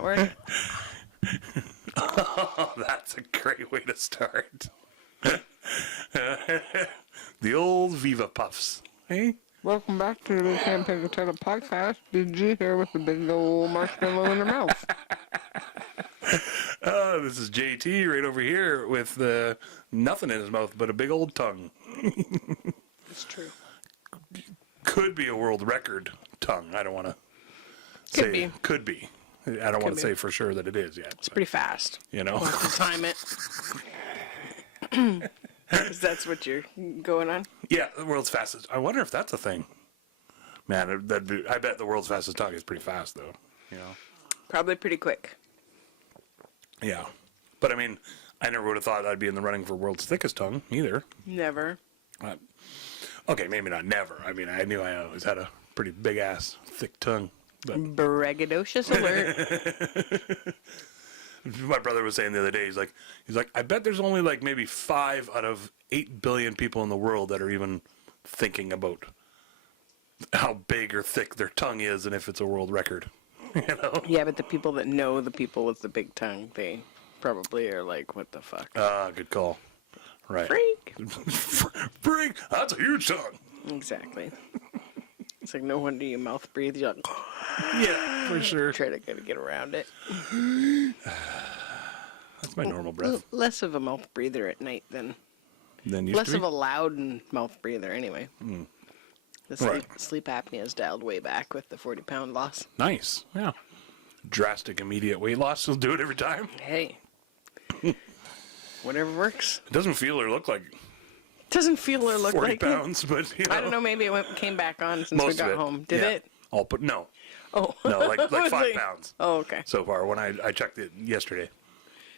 that word? Oh, that's a great way to start. The old Viva Puffs. Hey? Welcome back to the Can't Pick a Title podcast. BG here with the big old marshmallow in her mouth. Oh, this is JT right over here with nothing in his mouth but a big old tongue. It's true. Could be a world record tongue. I don't want to Could say. be. Could be. I don't want to say for sure that it is yet. It's pretty fast. You know? We'll have to time it. Because that's what you're going on? Yeah, the world's fastest. I wonder if that's a thing. Man, I bet the world's fastest tongue is pretty fast, though. You know? Probably pretty quick. Yeah. But, I mean, I never would have thought I'd be in the running for world's thickest tongue, either. Never. Okay, maybe not never. I mean, I knew I always had a pretty big-ass, thick tongue. But Braggadocious alert. my brother was saying the other day, he's like, I bet there's only like maybe 5 out of 8 billion people in the world that are even thinking about how big or thick their tongue is and if it's a world record. You know? Yeah, but the people that know the people with the big tongue, they probably are like, what the fuck? Good call. Right. Freak. Freak! That's a huge tongue. Exactly. It's like, no wonder you mouth breathe. You're like, Yeah, for sure. try to get around it. That's my normal breath. Less of a mouth breather at night than Then used less to be. of a loud mouth breather anyway. The Right. sleep apnea is dialed way back with the 40-pound loss. Nice. Yeah. Drastic, immediate weight loss. Will do it every time. Hey. Whatever works. It doesn't feel or look like Doesn't feel or look 40 like pounds, but you know. I don't know, maybe it came back on since we Most of got it. home. Did Yeah. it? I'll put no, Oh. like I was 5 pounds Oh, okay. so far. When I checked it yesterday,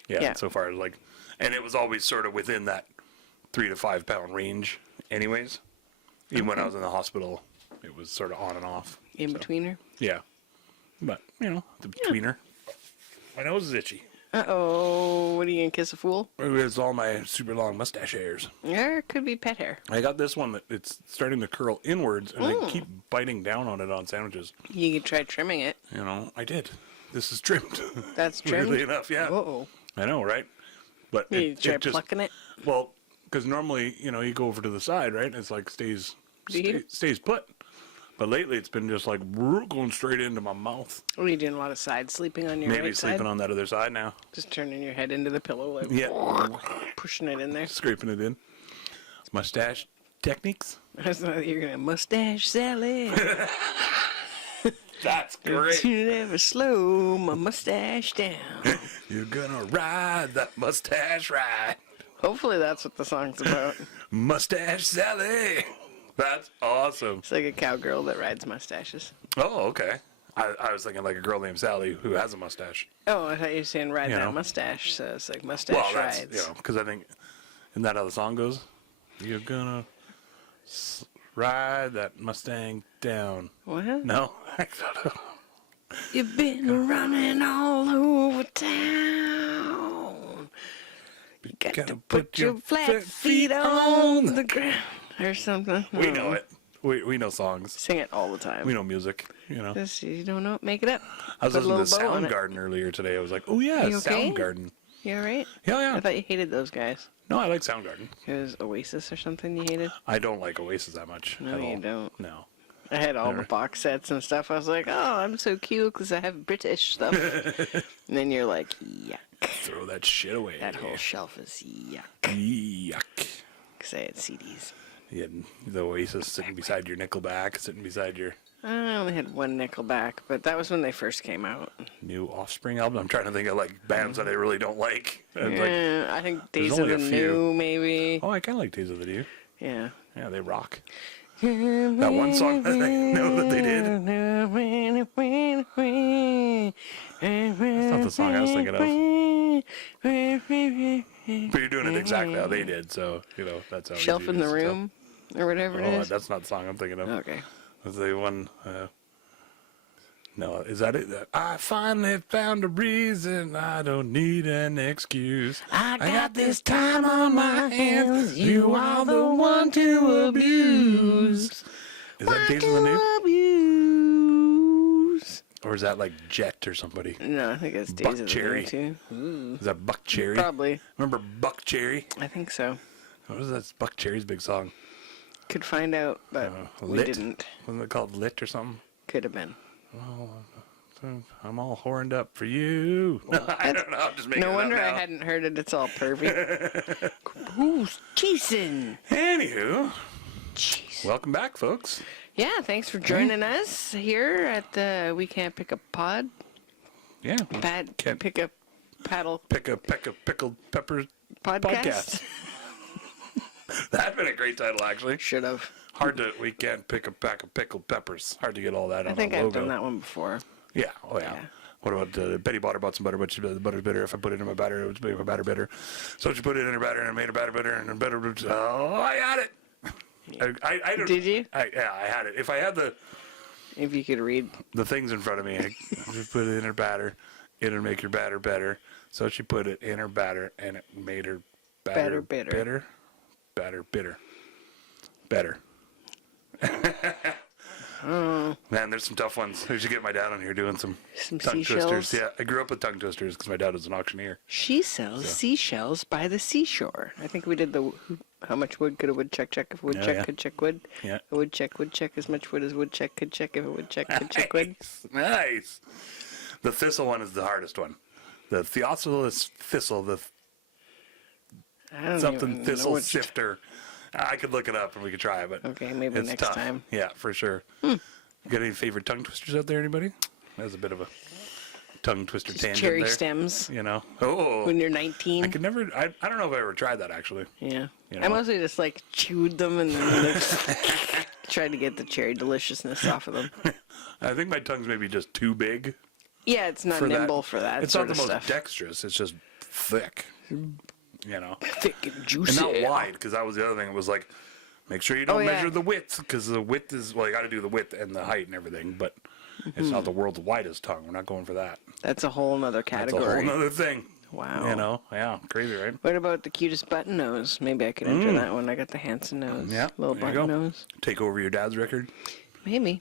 yeah. So far, like, and it was always sort of within that 3 to 5 pound range, anyways. Even when I was in the hospital, it was sort of on and off. In betweener? Yeah, but you know, the betweener. My nose is itchy. Uh-oh. What are you going to kiss a fool? It's all my super long mustache hairs. Yeah, it could be pet hair. I got this one that it's starting to curl inwards, and I keep biting down on it on sandwiches. You could try trimming it. You know, I did. This is trimmed. That's trimmed? Weirdly enough, yeah. Uh-oh. I know, right? But You try it just, plucking it? well, because normally, you know, you go over to the side, right? It's like stays put. But lately, it's been just like going straight into my mouth. Are you doing a lot of side sleeping on your Maybe right sleeping side? on that other side now. Just turning your head into the pillow, like Yeah, pushing it in there. scraping it in. Mustache techniques. I thought you were going to mustache Sally. That's great. You never slow my mustache down. You're gonna ride that mustache ride. Hopefully that's what the song's about. Mustache Sally. That's awesome. It's like a cowgirl that rides mustaches. Oh, okay. I was thinking like a girl named Sally who has a mustache. Oh, I thought you were saying ride You that know. mustache, so it's like mustache Well, that's, rides. you know, because I think, isn't that how the song goes? You're gonna ride that Mustang down. What? No? I don't know. You've been running all over town. You got to put your flat feet on the ground. Or something. We know it. We know songs. Sing it all the time. We know music, you know. Just, you don't know it, make it up. I was Put a listening to little bow on it. Soundgarden earlier today. I was like, oh yeah, You okay? Soundgarden. You alright? Yeah, yeah. I thought you hated those guys. No, I like Soundgarden. It was Oasis or something you hated? I don't like Oasis that much. No, at all. you don't. No. I had all Never. the box sets and stuff. I was like, oh, I'm so cute because I have British stuff. And then you're like, yuck. Throw that shit away. That whole shelf is yuck. Yuck. Because I had CDs. You had the Oasis sitting beside your Nickelback, sitting beside your I only had one Nickelback, but that was when they first came out. new Offspring album. I'm trying to think of like bands that I really don't like. And, like, Yeah, I think there's Days of only the a few. New, maybe. oh, I kind of like Days of the New. Yeah. Yeah, they rock. That one song that I know that they did. That's not the song I was thinking of. But you're doing it exactly how they did, so, you know, that's how Shelf easy in it the is to tell. Room, or whatever it Oh, is. that's not the song I'm thinking of. Okay. That's the one. No, is that it? I finally found a reason. I don't need an excuse. I got this time on my hands. You are the one to abuse. Is that Days of the New? Abuse. Or is that like Jet or somebody? No, I think it's Buck Days of the Cherry. Year too. Ooh. Is that Buck Cherry? Probably. Remember Buck Cherry? I think so. What was that? Buck Cherry's big song. Could find out, but we Lit? didn't. Wasn't it called Lit or something? Could have been. I'm all horned up for you. I don't know. I'm just making it No up wonder I now. hadn't heard it. It's all pervy. Who's Jason? Anywho, Jeez. welcome back, folks. Yeah, thanks for joining us here at the We Can't Pick a Pod. Yeah. Can't Pick a Paddle pick a pickled pepper podcast. That'd been a great title, actually. Should have. Hard to, we can't pick a pack of pickled peppers. Hard to get all that on I think a I've logo. done that one before. Yeah, oh yeah. What about Betty bought some butter, but she said the butter's bitter. If I put it in my batter, it would make my batter bitter. So she put it in her batter and made her batter bitter, and her batter. Oh, I had it. I don't, Did you? I had it. If I had If you could read. the things in front of me, I just put it in her batter. It'll make your batter better. So she put it in her batter, and it made her batter Bitter. bitter. Batter bitter. Better. Oh, Man, there's some tough ones. We should get my dad on here doing some tongue seashells. twisters. Yeah, I grew up with tongue twisters because my dad was an auctioneer. She sells seashells by the seashore. I think we did the how much wood could a woodchuck chuck if a woodchuck could chuck wood. Yeah. A woodchuck would chuck as much wood as a woodchuck could chuck if a woodchuck could chuck wood. Nice. The thistle one is the hardest one. The Theophilus thistle, the I don't something even know thistle what sifter. I could look it up and we could try it, but Okay, maybe it's next tough. time. Yeah, for sure. You got any favorite tongue twisters out there, anybody? That's a bit of a tongue twister tangent cherry there. stems You know? Oh. when you're 19. I could never, I don't know if I ever tried that, actually. Yeah. You I know? mostly just like chewed them and then like, tried to get the cherry deliciousness off of them. I think my tongue's maybe just too big. Yeah, it's not For that. nimble for that It's sort not the of most stuff. dexterous. It's just thick. You know? Thick and juicy. And not wide, because that was the other thing. It was like, make sure you don't Oh, yeah. measure the width, because the width is, well, you got to do the width and the height and everything, but it's not the world's widest tongue. We're not going for that. That's a whole nother That's category. a whole other thing. Wow. You know? Yeah, crazy, right? What about the cutest button nose? Maybe I could enter that one. I got the Hanson nose. Yeah, Little there you button go. nose. Take over your dad's record. Maybe.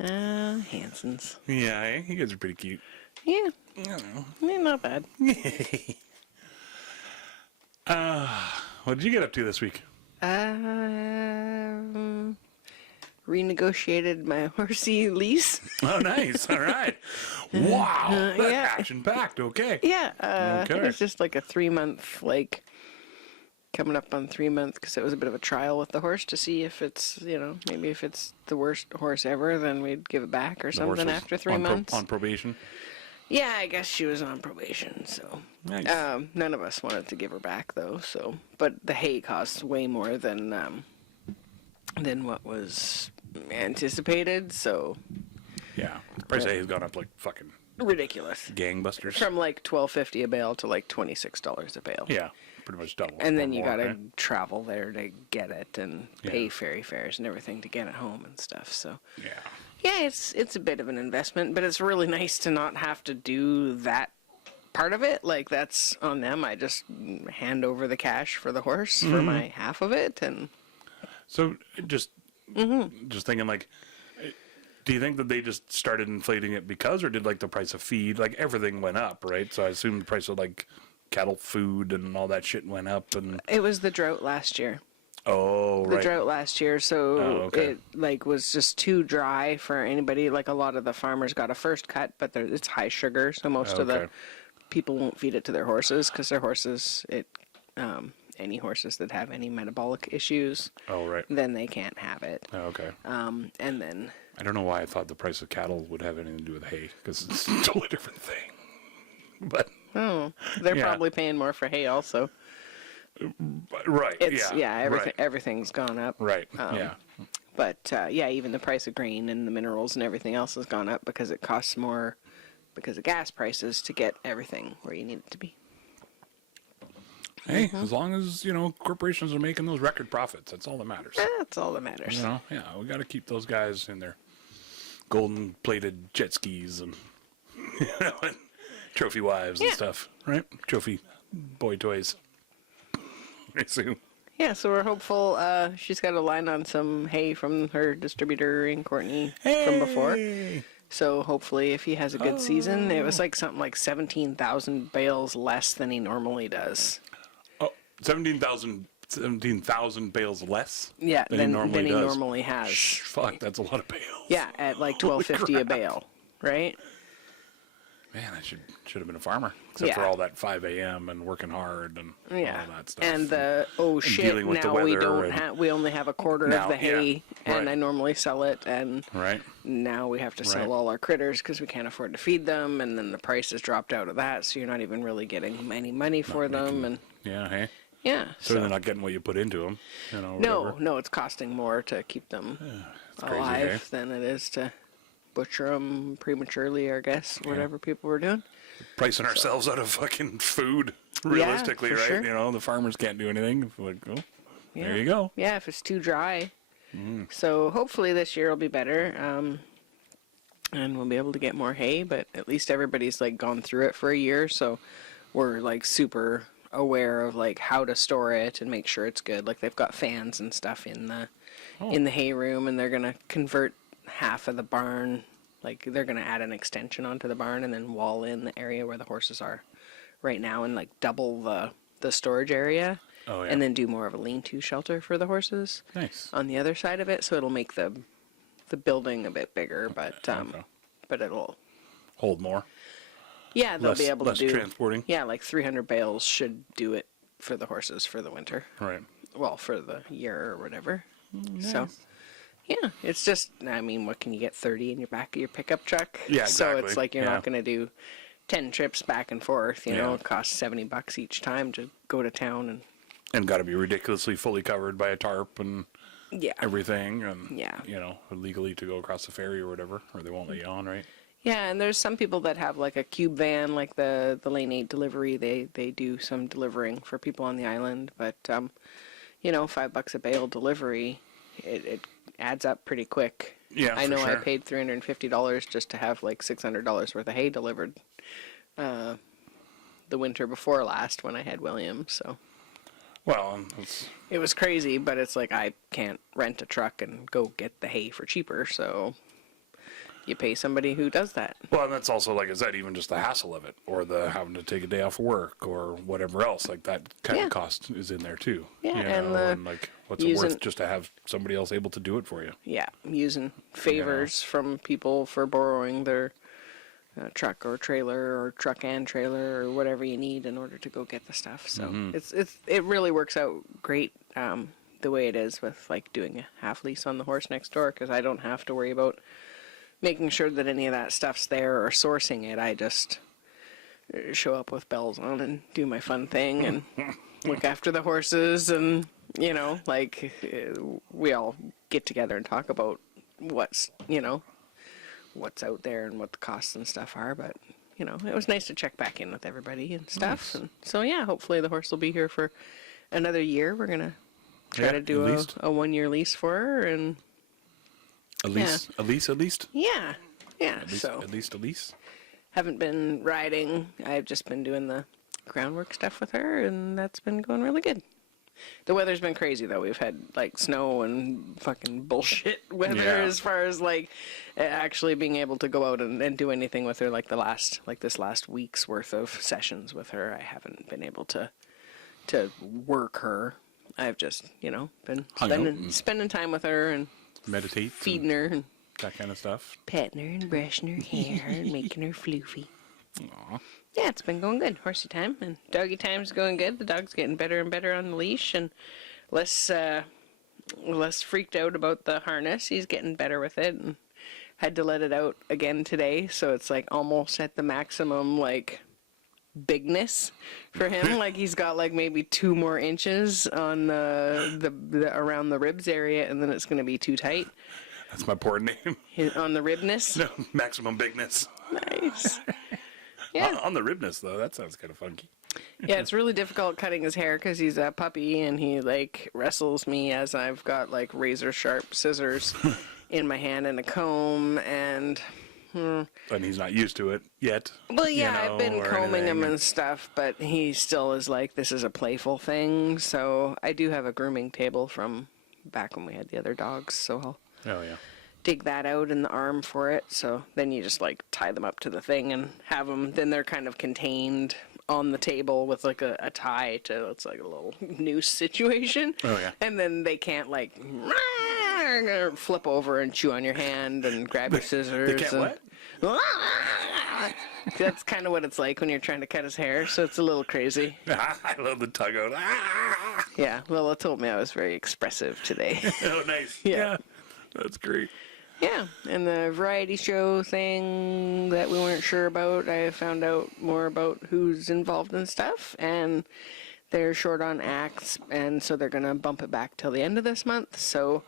Hanson's. Yeah, you guys are pretty cute. Yeah. I don't know. Yeah, not bad. What did you get up to this week? Renegotiated my horsey lease. Oh, nice. All right. Wow. That's yeah. action-packed. Okay. Yeah. I think Okay. it's just like a 3-month, like, coming up on 3 months because it was a bit of a trial with the horse to see if it's, maybe if it's the worst horse ever, then we'd give it back or The horse something was after 3 on months. on probation. Yeah, I guess she was on probation, so. Nice. None of us wanted to give her back though, so. But the hay costs way more than what was anticipated, so. Yeah. The price of hay has gone up like fucking Ridiculous. gangbusters. From like $12.50 a bale to like $26 a bale. Yeah. Pretty much double. And then or you more, gotta right? travel there to get it and pay Yeah. ferry fares and everything to get it home and stuff. So Yeah. yeah, it's a bit of an investment, but it's really nice to not have to do that part of it. Like that's on them. I just hand over the cash for the horse for my half of it, and So just thinking like, do you think that they just started inflating it because, or did like the price of feed, like everything went up, right? So I assume the price of like cattle food and all that shit went up, and it was the drought last year. oh The right, drought last year, so okay. it like was just too dry for anybody. Like a lot of the farmers got a first cut, but it's high sugar, so most of the Okay. people won't feed it to their horses because their horses, any horses that have any metabolic issues, oh right, then they can't have it. oh, okay. And then I don't know why I thought the price of cattle would have anything to do with hay, because it's a totally different thing. But they're Yeah. probably paying more for hay also. right, It's everything right, everything's gone up. right, yeah, But even the price of grain and the minerals and everything else has gone up because it costs more because of gas prices to get everything where you need it to be. Hey, as long as corporations are making those record profits, that's all that matters. That's all that matters. Yeah, we got to keep those guys in their golden-plated jet skis and and trophy wives and Yeah. stuff, right? Trophy boy toys. I assume. Yeah, so we're hopeful. She's got a line on some hay from her distributor in Courtney from before. So hopefully, if he has a good season, it was like something like 17,000 bales less than he normally does. Oh, 17,000 bales less? Yeah, than he normally has. Fuck, that's a lot of bales. Yeah, at like $12.50 a bale, right? Man, I should have been a farmer, except for all that 5 a.m. and working hard and all that stuff. And the dealing with now the we weather don't have, we only have a quarter of the hay, and I normally sell it, and now we have to sell all our critters because we can't afford to feed them, and then the price has dropped out of that, so you're not even really getting any money for them, and so they're not getting what you put into them. You know, no, it's costing more to keep them alive than it is to butcher them prematurely, I guess, whatever people were doing. Pricing ourselves out of fucking food, realistically, right? Sure. You know, the farmers can't do anything. Like, there you go. Yeah, if it's too dry. So hopefully this year will be better, and we'll be able to get more hay, but at least everybody's like gone through it for a year, so we're like super aware of like how to store it and make sure it's good. Like they've got fans and stuff in the hay room, and they're gonna convert half of the barn, like they're gonna add an extension onto the barn and then wall in the area where the horses are right now and like double the storage area, and then do more of a lean-to shelter for the horses on the other side of it, so it'll make the building a bit bigger, but it'll hold more. Yeah, they'll be able to do transporting. Yeah, like 300 bales should do it for the horses for the winter. Right. Well, for the year or whatever. So yeah, it's just, I mean, what can you get, 30 in your back of your pickup truck? Yeah, exactly. So it's like you're not going to do 10 trips back and forth, you know, it costs $70 each time to go to town. And got to be ridiculously fully covered by a tarp and everything. And, you know, legally to go across the ferry or whatever, or they won't let you on, right? Yeah, and there's some people that have like a cube van, like the Lane 8 delivery. They do some delivering for people on the island, but, you know, $5 a bale delivery, it adds up pretty quick. Yeah, I know I paid $350 just to have like $600 worth of hay delivered the winter before last when I had William. So, well, it was crazy, but it's like I can't rent a truck and go get the hay for cheaper. So you pay somebody who does that. Well, and that's also, like I said, even just the hassle of it, or the having to take a day off work, or whatever else. Like that kind of cost is in there too. Yeah, and like what's it worth just to have somebody else able to do it for you? Yeah, using favors from people for borrowing their truck or trailer or truck and trailer or whatever you need in order to go get the stuff. So it really works out great the way it is with like doing a half lease on the horse next door, because I don't have to worry about making sure that any of that stuff's there or sourcing it. I just show up with bells on and do my fun thing and look after the horses, and you know, like we all get together and talk about what's out there and what the costs and stuff are. But you know, it was nice to check back in with everybody and stuff. Nice. And so yeah, hopefully the horse will be here for another year. We're gonna try to do a 1-year lease for her, and a lease. Yeah. At least a lease. Haven't been riding. I've just been doing the groundwork stuff with her, and that's been going really good. The weather's been crazy, though. We've had, like, snow and fucking bullshit weather as far as, like, actually being able to go out and do anything with her. Like, this last week's worth of sessions with her, I haven't been able to work her. I've just, you know, been spending time with her and meditate, feeding her, and that kind of stuff, petting her and brushing her hair and making her floofy. Aww. Yeah, it's been going good. Horsey time and doggy time's going good. The dog's getting better and better on the leash and less freaked out about the harness. He's getting better with it, and had to let it out again today, so it's like almost at the maximum like bigness for him. Like he's got like maybe 2 more inches on the around the ribs area, and then it's going to be too tight. That's my poor name. On the ribness? No, maximum bigness. Nice. Yeah. On the ribness, though, that sounds kind of funky. Yeah, it's really difficult cutting his hair because he's a puppy, and he like wrestles me as I've got like razor sharp scissors in my hand and a comb, and And he's not used to it yet. Well, yeah, you know, I've been or combing him anything. and stuff, but he still is like, this is a playful thing. So I do have a grooming table from back when we had the other dogs. So I'll Oh, yeah. dig that out and the arm for it. So then you just like tie them up to the thing and have them. Then they're kind of contained on the table with like a tie to, it's like a little noose situation. Oh, yeah. And then they can't like flip over and chew on your hand and grab your scissors. They can't and, what? That's kind of what it's like when you're trying to cut his hair, so it's a little crazy. I love the tug out. Yeah, Lila told me I was very expressive today. Oh, nice. Yeah. That's great. Yeah, and the variety show thing that we weren't sure about, I found out more about who's involved and stuff, and they're short on acts, and so they're going to bump it back till the end of this month, so...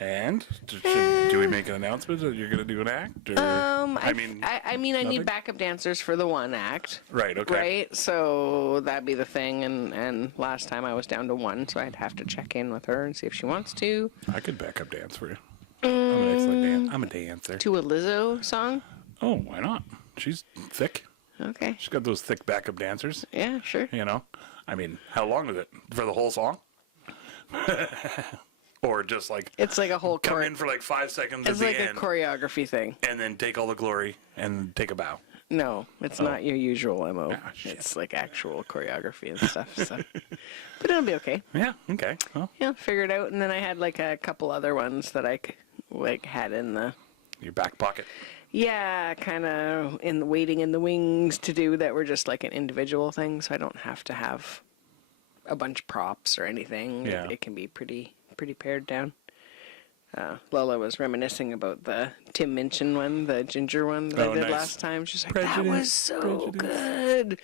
And do we make an announcement that you're going to do an act? Or, I need nothing? backup dancers for the one act. Right, okay. Right, so that'd be the thing, and last time I was down to one, so I'd have to check in with her and see if she wants to. I could back up dance for you. I'm an excellent dancer. I'm a dancer. To a Lizzo song? Oh, why not? She's thick. Okay. She's got those thick backup dancers. Yeah, sure. You know? I mean, how long is it? For the whole song? Or just like It's like a whole come in for like 5 seconds It's at like the a end choreography thing. and then take all the glory and take a bow. No, it's not your usual MO. Ah, shit. It's like actual choreography and stuff. So. But it'll be okay. Yeah, okay. Well, Yeah, figure it out. And then I had like a couple other ones that I had in the your back pocket. yeah, kind of in the waiting in the wings to do that were just like an individual thing, so I don't have to have a bunch of props or anything. Yeah. It can be pretty pared down. Lola was reminiscing about the Tim Minchin one, the ginger one that I did nice. last time. She's like, that was so good.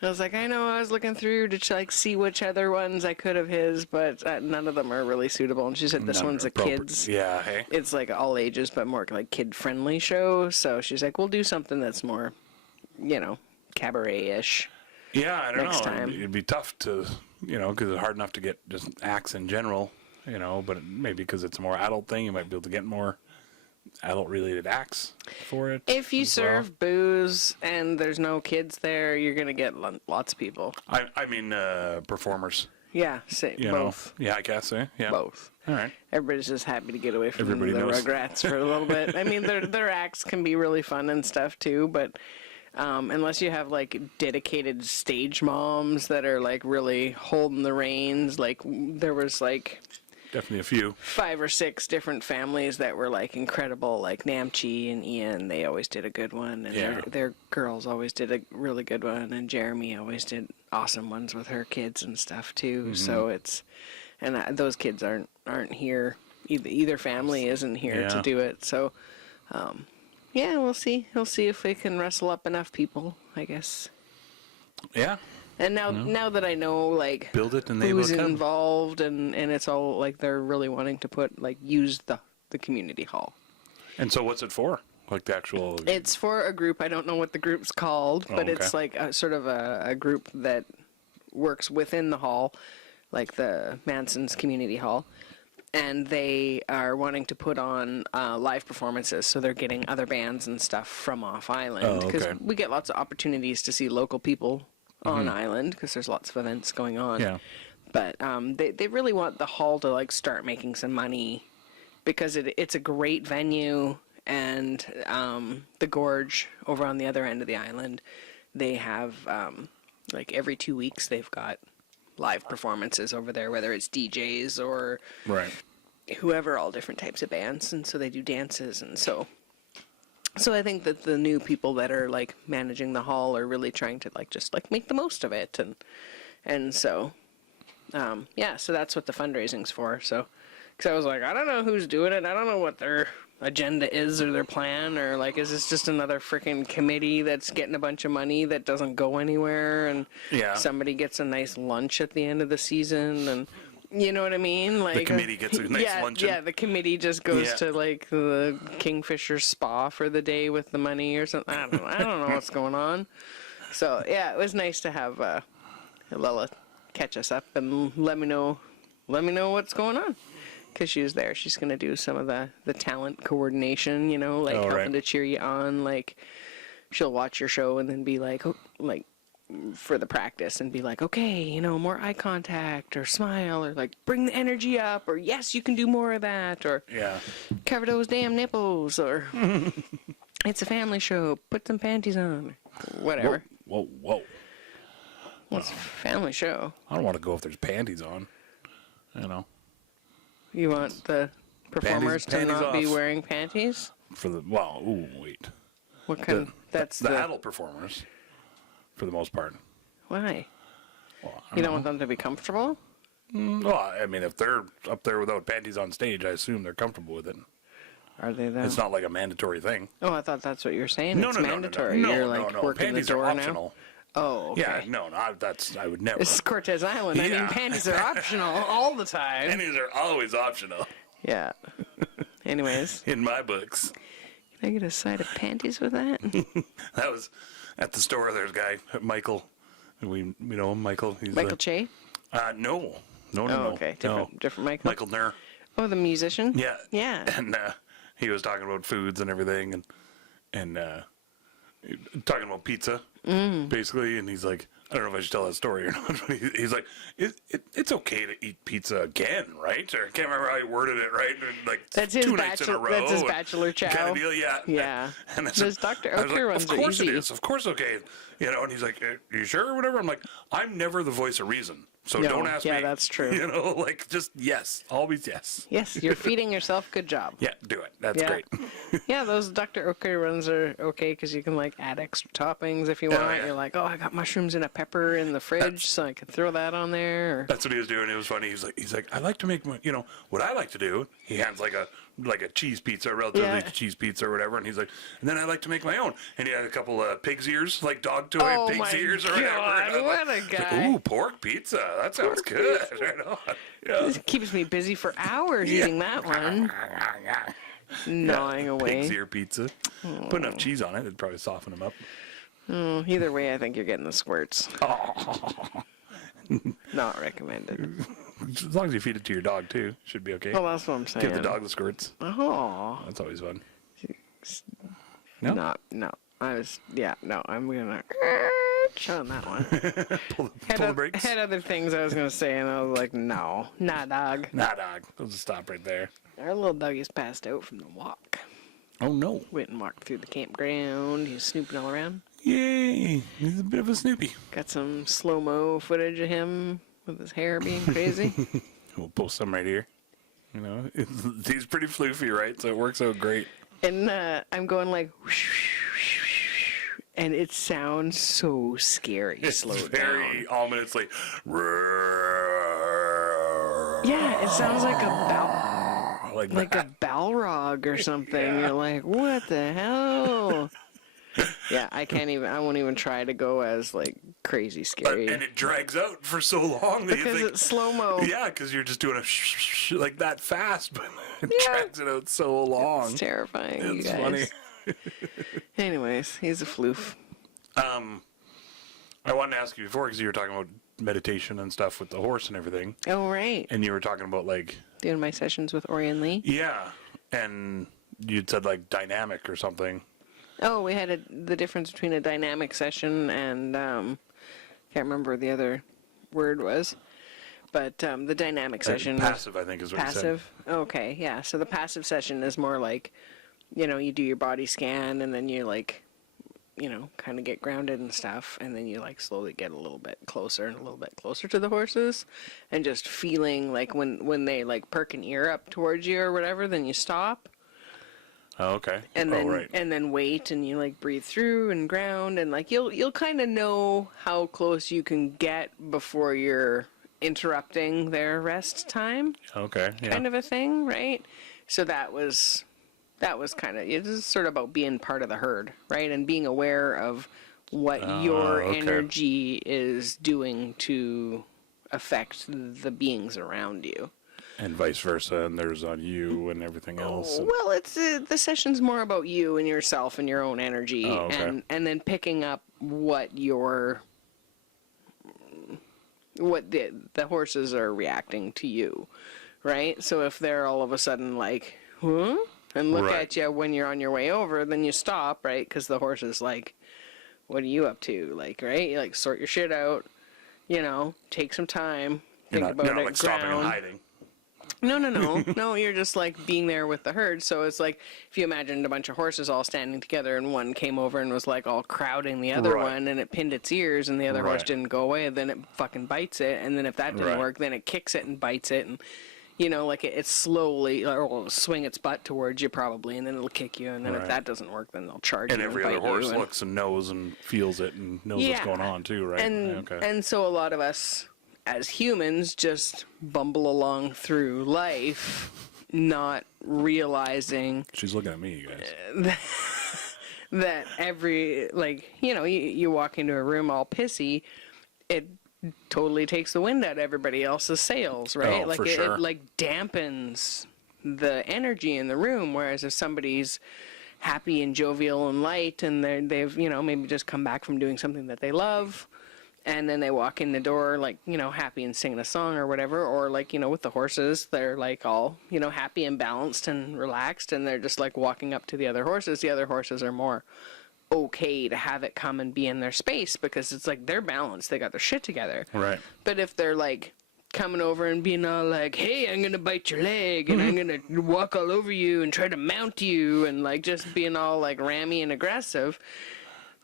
I was like, I know, I was looking through to like see which other ones I could have his, but none of them are really suitable. And she said this None one's are a appropriate. kids. Yeah, hey. It's like all ages, but more like kid-friendly show. So she's like, we'll do something that's more, cabaret-ish. Yeah, I don't Next know. time. It'd be tough to, because it's hard enough to get just acts in general, but maybe because it's a more adult thing, you might be able to get more adult-related acts for it. If you as well. serve booze and there's no kids there, you're going to get lots of people. I mean, performers. Yeah, both. Yeah, I guess, yeah. Both. All right. Everybody's just happy to get away from Everybody the knows. Rugrats for a little bit. I mean, their acts can be really fun and stuff too, but unless you have like dedicated stage moms that are like really holding the reins, like there was like Definitely a few. 5 or 6 different families that were like incredible, like Namchi and Ian, they always did a good one, and Yeah. their girls always did a really good one, and Jeremy always did awesome ones with her kids and stuff too. So it's, and those kids aren't here. Either family isn't here to Yeah. do it. So, yeah, we'll see. We'll see if we can wrestle up enough people, I guess. Yeah. And now that I know, like, Build it and they who's will come. involved, and it's all, like, they're really wanting to use the community hall. And so what's it for? Like the actual... It's for a group. I don't know what the group's called, but okay. it's, like, sort of a group that works within the hall, like the Manson's Community Hall. And they are wanting to put on live performances, so they're getting other bands and stuff from off island. Oh, Because okay. we get lots of opportunities to see local people on island, because there's lots of events going on. Yeah. But they really want the hall to like start making some money, because it's a great venue, and the gorge over on the other end of the island, they have like every 2 weeks they've got live performances over there, whether it's DJs or Right. whoever, all different types of bands, and so they do dances, and so I think that the new people that are like managing the hall are really trying to like just like make the most of it, and so yeah, so that's what the fundraising's for. So because I was like, I don't know who's doing it, I don't know what their agenda is or their plan, or like, is this just another freaking committee that's getting a bunch of money that doesn't go anywhere, and Yeah. somebody gets a nice lunch at the end of the season, and you know what I mean? Like committee gets a nice luncheon. Yeah, the committee just goes Yeah. to like the Kingfisher Spa for the day with the money or something. I don't know what's going on. So yeah, it was nice to have Lila catch us up and let me know what's going on. because she was there. She's going to do some of the talent coordination, you know, like helping to cheer you on. Like, she'll watch your show and then be like, oh, like, for the practice and be like, okay, you know, more eye contact or smile or like bring the energy up or yes, you can do more of that or cover those damn nipples or it's a family show, put some panties on, whatever. Whoa. Well, it's a family show. I don't want to go if there's panties on, you know. You want the performers panties to not be off. wearing panties? For the, well, ooh, wait. What kind that's the adult performers, for the most part. Why? Well, You don't want them to be comfortable? Well, I mean, if they're up there without panties on stage, I assume they're comfortable with it. Are they though? It's not like a mandatory thing. Oh, I thought that's what you're saying. No, it's no, mandatory. no. You're like working Panties the door are optional. now. Oh, okay. Yeah, no, I would never. This is Cortez Island. I mean, Yeah. panties are optional all the time. Panties are always optional Yeah. Anyways, in my books. can I get a side of panties with that? That was at the store. There's a guy, Michael. We know him, Michael. He's Michael Che? No. Oh, okay. Different Michael. Michael Nair. Oh, the musician? Yeah. Yeah. And he was talking about foods and everything, and talking about pizza, basically. And he's like, I don't know if I should tell that story or not. But he's like, it's okay to eat pizza again, right? Or I can't remember how he worded it, right? Like That's his 2 nights in a row. That's his bachelor chow. Kind of deal, yeah. Yeah. And Those Dr. I was Oetker like, ones of are course easy. it is. Of course, okay. You know, and he's like, you sure or whatever? I'm like, I'm never the voice of reason. So No, don't ask me. yeah, that's true. You know, like just yes. Always yes. Yes, you're feeding yourself. Good job. Yeah, do it. That's Yeah. great. Yeah, those Dr. Oetker ones are okay because you can like add extra toppings if you want. yeah. You're like, oh, I got mushrooms and a pepper in the fridge, so I can throw that on there. Or... That's what he was doing. It was funny. He's like, I like to make my, you know, what I like to do. He hands like a cheese pizza, a relatively cheese pizza or whatever, and he's like, and then I like to make my own. And he had a couple of pig's ears, like dog toy Oh pig's my ears or God, whatever. And what I'm a like, guy. Ooh, pork pizza. That sounds good. You know? Yeah. It keeps me busy for hours eating that one, gnawing away. Pig's ear pizza. Put enough cheese on it, it'd probably soften them up. Oh, either way, I think you're getting the squirts. Not recommended. As long as you feed it to your dog too, should be okay. Well, that's what I'm saying. Give the dog the squirts. Oh. That's always fun. No. I'm gonna on that one. pull the brakes. Had other things I was gonna say, and I was like, no, nah, dog. Nah, dog. We'll just stop right there. Our little doggy's passed out from the walk. Oh no. Went and walked through the campground. He's snooping all around. Yay! He's a bit of a Snoopy. Got some slow-mo footage of him with his hair being crazy. We'll post some right here. You know, he's pretty floofy, right? So it works out great. And I'm going like, and it sounds so scary. It's Slowed very down. ominously. Yeah, it sounds like a bell, like that. a Balrog or something. You're like, what the hell? Yeah, I won't even try to go as like crazy scary. And it drags out for so long that because you think it's slow mo. Yeah, because you're just doing a like that fast, but it drags it out so long. It's terrifying. You It's guys. funny. Anyways, he's a floof. I wanted to ask you before because you were talking about meditation and stuff with the horse and everything, Oh right, and you were talking about like doing my sessions with Orion Lee. yeah, and you'd said like dynamic or something. Oh, we had the difference between a dynamic session and can't remember what the other word was, but the dynamic session Passive, I think, is what passive. Okay, yeah. So the passive session is more like, you know, you do your body scan and then you like, you know, kind of get grounded and stuff, and then you like slowly get a little bit closer and a little bit closer to the horses, and just feeling like when they like perk an ear up towards you or whatever, then you stop. Oh, okay. And then right. and then wait, and you like breathe through and ground, and like you'll kind of know how close you can get before you're interrupting their rest time, Okay. Yeah. kind of a thing, right? So that was kind of, it's sort of about being part of the herd, right, and being aware of what your okay. energy is doing to affect the beings around you. And vice versa, and there's on you and everything else. and- Well, it's the session's more about you and yourself and your own energy, Oh, okay. and then picking up what the horses are reacting to you, right? So if they're all of a sudden like, huh? And look Right. at you when you're on your way over, then you stop, right? Because the horse is like, what are you up to? Like, right? You like sort your shit out, take some time, think about you're not it, like stopping and ground. hiding. No, you're just like being there with the herd. So it's like if you imagined a bunch of horses all standing together and one came over and was like all crowding the other Right. one and it pinned its ears and the other horse Right. didn't go away, then it fucking bites it. And then if that didn't Right. work, then it kicks it and bites it. And, like it slowly, or it'll swing its butt towards you probably, and then it'll kick you. And then if Right. that doesn't work, then they'll charge And you every and other bite horse you. And, looks and knows and feels it and knows what's Yeah. going on too, right? and so a lot of us as humans just bumble along through life not realizing She's looking at me, you guys. that every, like, you walk into a room all pissy, it totally takes the wind out of everybody else's sails, right? Oh, like for it sure. like dampens the energy in the room, whereas if somebody's happy and jovial and light and they've maybe just come back from doing something that they love, and then they walk in the door like happy and singing a song or whatever, or like with the horses they're like all happy and balanced and relaxed, and they're just like walking up to the other horses are more okay to have it come and be in their space because it's like they're balanced, they got their shit together. Right. But if they're like coming over and being all like, hey, I'm gonna bite your leg and I'm gonna walk all over you and try to mount you, and like just being all like rammy and aggressive,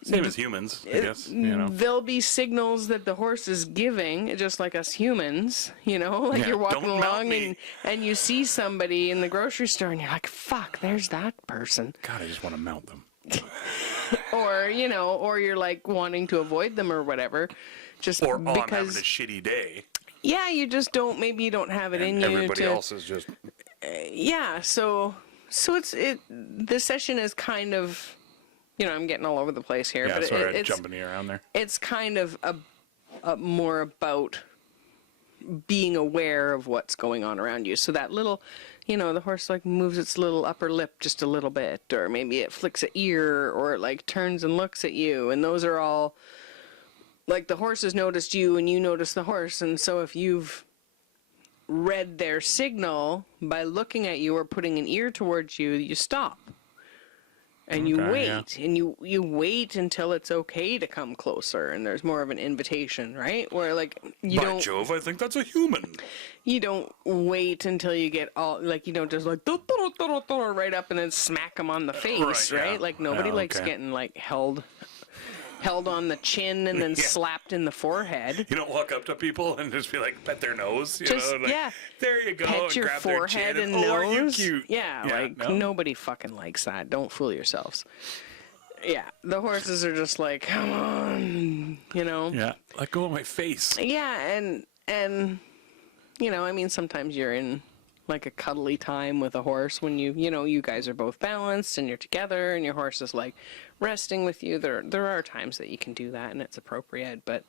Same as humans, I guess. there'll be signals that the horse is giving, just like us humans, like Yeah, you're walking don't mount along me. and you see somebody in the grocery store and you're like, fuck, there's that person. God, I just want to mount them. Or, or you're like wanting to avoid them or whatever. Just Or, oh, I'm having a because, shitty day. yeah, you just maybe you don't have it in And you everybody to, else is just... yeah, so this session is kind of, I'm getting all over the place here, Yeah, but sorry, it's jumping you around there. it's kind of a more about being aware of what's going on around you. So that little, the horse like moves its little upper lip just a little bit, or maybe it flicks an ear, or it like turns and looks at you, and those are all like the horse has noticed you and you notice the horse. And so if you've read their signal by looking at you or putting an ear towards you, you stop. And you Okay, wait, yeah. and you wait until it's okay to come closer, and there's more of an invitation, right? Where like you By don't Jove, I think that's a human. wait until you get all like you don't just like right up and then smack them on the face, Right, right? yeah. Like nobody Yeah, likes okay. getting like held on the chin and then Yeah. slapped in the forehead. You don't walk up to people and just be like, pet their nose, Just like, yeah, there you go, pet and your grab forehead their chin and oh, nose. are you cute? Yeah, like no? nobody fucking likes that. Don't fool yourselves. Yeah, the horses are just like, come on, Yeah, let go of my face. Yeah, and I mean, sometimes you're in like a cuddly time with a horse when you guys are both balanced and you're together and your horse is like resting with you. There are times that you can do that and it's appropriate, but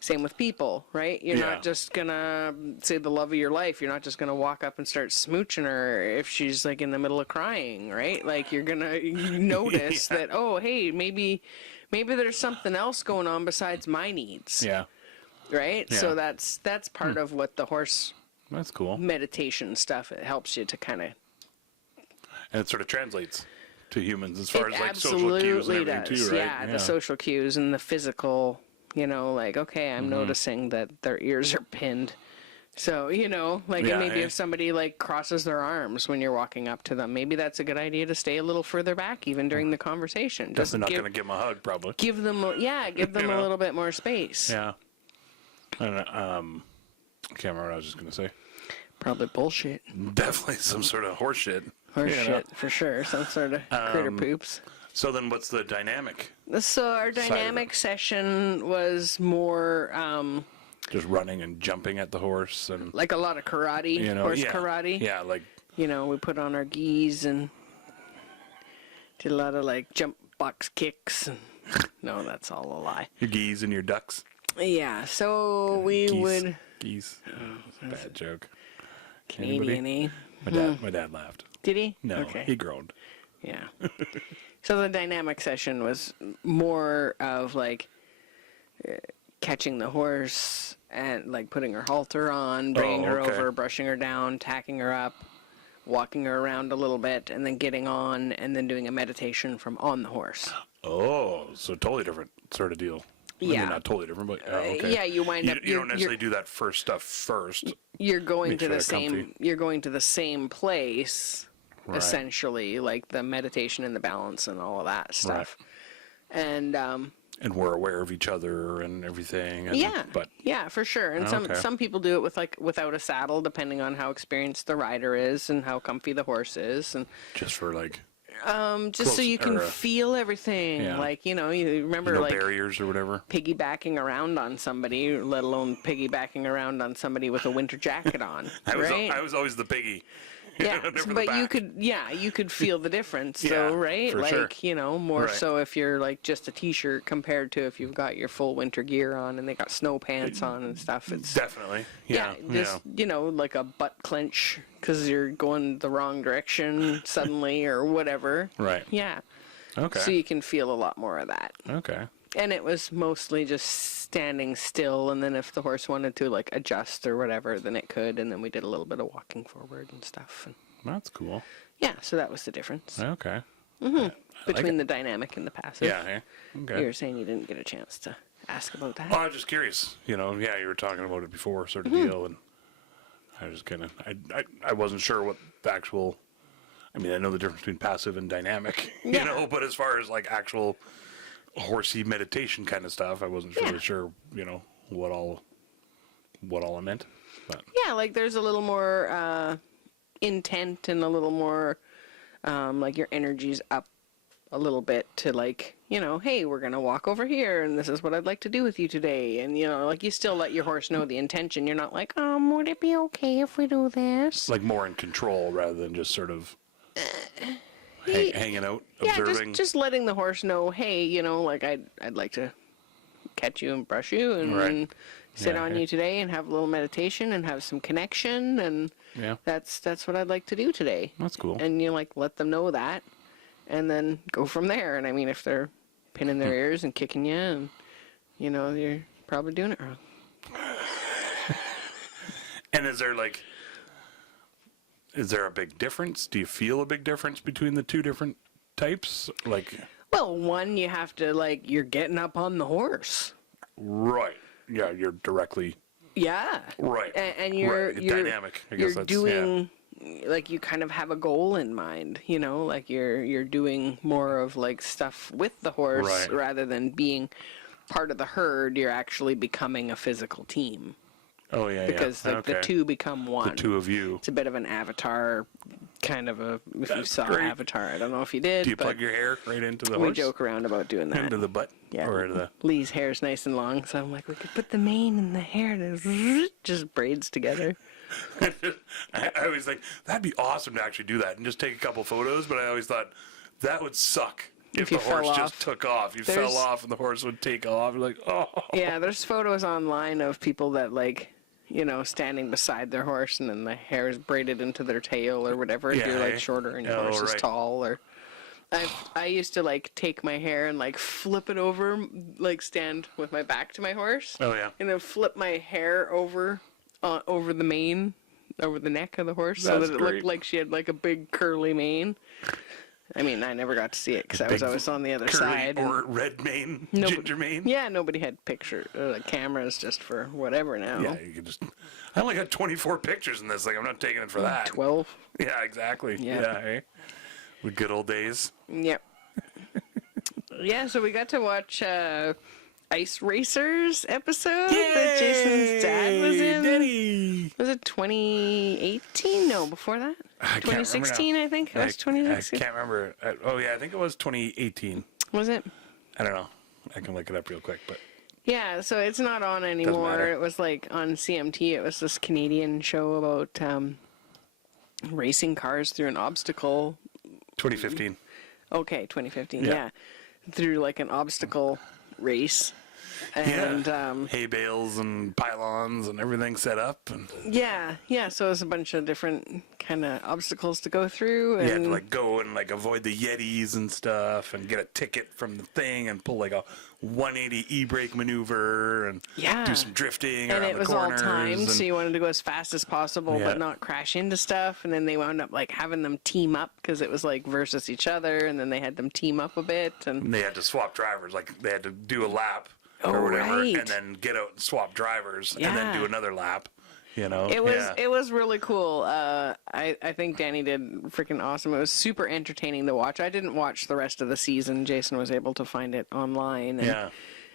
same with people, right? You're Yeah. not just gonna say the love of your life. You're not just gonna walk up and start smooching her if she's like in the middle of crying, right? Like you're gonna notice Yeah. that, oh, hey, maybe there's something else going on besides my needs. Yeah, Right? Yeah. So that's part of what the horse that's cool. meditation stuff, it helps you to kind of... And it sort of translates to humans as far It as like social cues and absolutely everything does. too, right? Yeah, the social cues and the physical, like, okay, I'm noticing that their ears are pinned. So, like Yeah, and maybe eh? if somebody like crosses their arms when you're walking up to them, maybe that's a good idea to stay a little further back even during the conversation. Just Just not going to give them a hug, probably. give them You know? a little bit more space. Yeah. I don't know, I can't remember what I was just going to say. Probably bullshit. Definitely some sort of horse shit. Horse You know? shit, for sure. Some sort of critter poops. So then what's the dynamic? So our of it. dynamic session was more Just running and jumping at the horse and, like a lot of karate, horse yeah. karate. Yeah, like, We put on our gis and did a lot of like jump box kicks. And no, that's all a lie. your geese and your ducks. Yeah, so we Geese. would Geese. Bad joke. Canadian-y. My dad laughed. Did he? No, Okay. he groaned. Yeah. So the dynamic session was more of like catching the horse and like putting her halter on, bringing her over, brushing her down, tacking her up, walking her around a little bit, and then getting on, and then doing a meditation from on the horse. Oh, so totally different sort of deal. I mean, not totally different, but okay. Yeah, you wind up. You don't necessarily do that first stuff first. You're going to the same. You're going to the same place, essentially, like the meditation and the balance and all of that stuff. Right. And we're aware of each other and everything. And, yeah, for sure. And some people do it with without a saddle, depending on how experienced the rider is and how comfy the horse is, and just for like. Just so you can feel everything, like you remember like barriers or whatever. Piggybacking around on somebody, let alone piggybacking around on somebody with a winter jacket on. I was always the piggy. Yeah, but you could feel the difference, though, right? For like sure. More so if you're like just a t-shirt compared to if you've got your full winter gear on and they got snow pants on and stuff. It's definitely just like a butt clench because you're going the wrong direction suddenly or whatever. Right. Yeah. Okay. So you can feel a lot more of that. Okay. And it was mostly just standing still, and then if the horse wanted to like adjust or whatever, then it could, and then we did a little bit of walking forward and stuff. And that's cool. Yeah, so that was the difference. Okay. Between the dynamic and the passive. Yeah. Okay. You were saying you didn't get a chance to ask about that. Oh, I was just curious. You were talking about it before, sort of deal, and I was kind of I wasn't sure what the actual. I mean, I know the difference between passive and dynamic, but as far as like actual horsey meditation kind of stuff, I wasn't really sure, what all it meant. But. Yeah, like there's a little more intent and a little more like your energy's up a little bit to like, hey, we're going to walk over here and this is what I'd like to do with you today. And, like you still let your horse know the intention. You're not like, would it be okay if we do this? Like more in control rather than just sort of... hanging out, observing. Just letting the horse know, hey, like I'd like to catch you and brush you and sit on you today and have a little meditation and have some connection, and that's what I'd like to do today. That's cool. And you let them know that, and then go from there. And I mean, if they're pinning their ears and kicking you, and you're probably doing it wrong. And is there a big difference? Do you feel a big difference between the two different types? Well, one, you have to, you're getting up on the horse. Right. Yeah, you're directly... Yeah. Right. And you're dynamic. I guess you're doing... Like, you kind of have a goal in mind, Like, you're doing more of, stuff with the horse rather than being part of the herd. You're actually becoming a physical team. Oh, yeah, because the two become one. The two of you. It's a bit of an Avatar kind of a... If you saw Avatar, I don't know if you did. Do you plug your hair right into the horse? We joke around about doing that. Into the butt? Yeah. Or the... Lee's hair's nice and long, so I'm like, we could put the mane and the hair to just braids together. I always think, that'd be awesome to actually do that and just take a couple photos, but I always thought, that would suck. If the horse just took off. You fell off and the horse would take off. You're like, oh. Yeah, there's photos online of people that standing beside their horse and then the hair is braided into their tail or whatever. If you're shorter and your horse is tall. Or I used to take my hair and flip it over, stand with my back to my horse. Oh yeah. And then flip my hair over the mane, over the neck of the horse, so that it looked like she had a big curly mane. I mean, I never got to see it because I was always on the other side. Or red mane, ginger mane. Yeah, nobody had cameras just for whatever now. Yeah, you could just... I only got 24 pictures in this thing. I'm not taking it for that. 12. Yeah, exactly. Yeah, hey? With good old days. Yep. Yeah, so we got to watch ICE Racers episode that Jason's dad was in. Daddy. Was it 2018? No, before that? 2016, I think. It was 2016. I can't remember. I think it was 2018. Was it? I don't know. I can look it up real quick, but... Yeah, so it's not on anymore. It was on CMT. It was this Canadian show about racing cars through an obstacle. 2015. Okay, 2015, yeah. Through an obstacle race. And hay bales and pylons and everything set up. And yeah. So it was a bunch of different kind of obstacles to go through. And you had to like go and like avoid the Yetis and stuff, and get a ticket from the thing, and pull like a 180 e-brake maneuver, and do some drifting and around it was the corners. all timed, so you wanted to go as fast as possible, Yeah. but not crash into stuff. And then they wound up like having them team up because it was like versus each other, and then they had them team up a bit, and they had to swap drivers. Like they had to do a lap Oh, or whatever, right. and then get out and swap drivers, and then Yeah. do another lap. You know, it was really cool. I think Danny did freaking awesome. It was super entertaining to watch. I didn't watch the rest of the season. Jason was able to find it online,